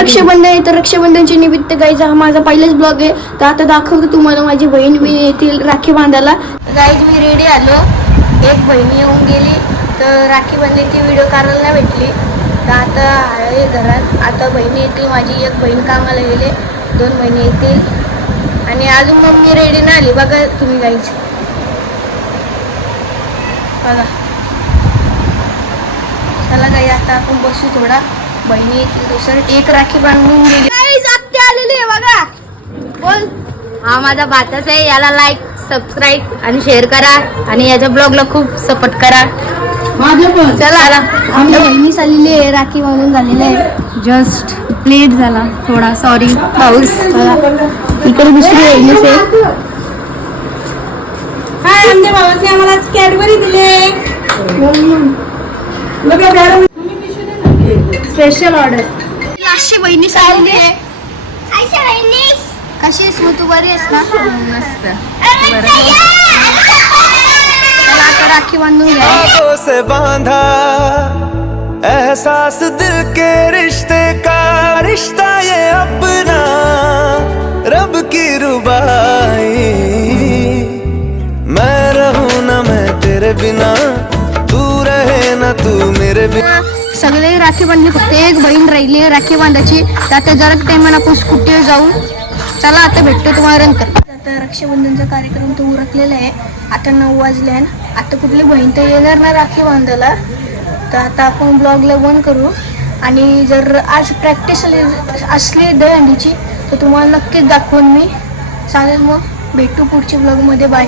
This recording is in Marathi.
रक्षाबंधन आहे तर रक्षाबंधनच्या निमित्त गाईज हा माझा पहिलाच ब्लॉग आहे. तर आता दाखवतो तुम्हाला माझी बहीण मी येतील राखी बांधायला. गाईज मी रेडी आलो. एक बहिणी येऊन गेली तर राखी बांधण्याची व्हिडिओ काढायला नाही भेटली. तर आता आहे घरात. आता बहिणी येतील. माझी एक बहीण कामाला गेले, 2 बहिणी येतील आणि अजून मम्मी रेडी नाही आली. बघा तुम्ही गाईज, बघा. चला गाई आता आपण बसू थोडा. बहिणी येतील दुसरं एक राखी बांधून गेली. आत्या आलेली आहे बघा. बोल. हा माझा भातच आहे. याला लाईक, सबस्क्राईब आणि शेअर करा आणि याच्या ब्लॉगला खूप सपोर्ट करा. चला आमच्या बहिणी आलेली आहे. राखी बांधून झालेली आहे. जस्ट लेट झाला थोडा, सॉरी. पाऊस. इकडे दुसरी बहिणीच आहे. हाय, आमच्या भावाने आम्हाला कॅडबरी दिले. Special order. लास्टची बहिणी आलेली आहे. कशी आहेस मग तू? बरी आहेस ना? मस्त. चला आता राखी बांधून घ्या. हाथों से बांधा एहसास दिल के रिश्ते का, रिश्ता ये अपना रब की रुबाई. मैं रहूं ना मैं तेरे बिना, तू रहे ना तू मेरे बिना. सगळे राखी बांधले, फक्त एक बहीण राहिली राखी बांधायची. तर आता जरा टाइमला आपण स्कूटीवर जाऊ. चला आता भेटतो तुम्हाला नंतर. आता रक्षाबंधनचा कार्यक्रम तो उरकलेला आहे. आता 9 वाजले आहे. आता कुठली बहीण तर येणार ना राखी बांधायला. तर आता आपण ब्लॉगला बंद करू. आणि जर आज प्रॅक्टिस असली दहीहंडीची तर तुम्हाला नक्कीच दाखवून मी. चालेल, मग भेटू पुढच्या ब्लॉगमध्ये. बाय.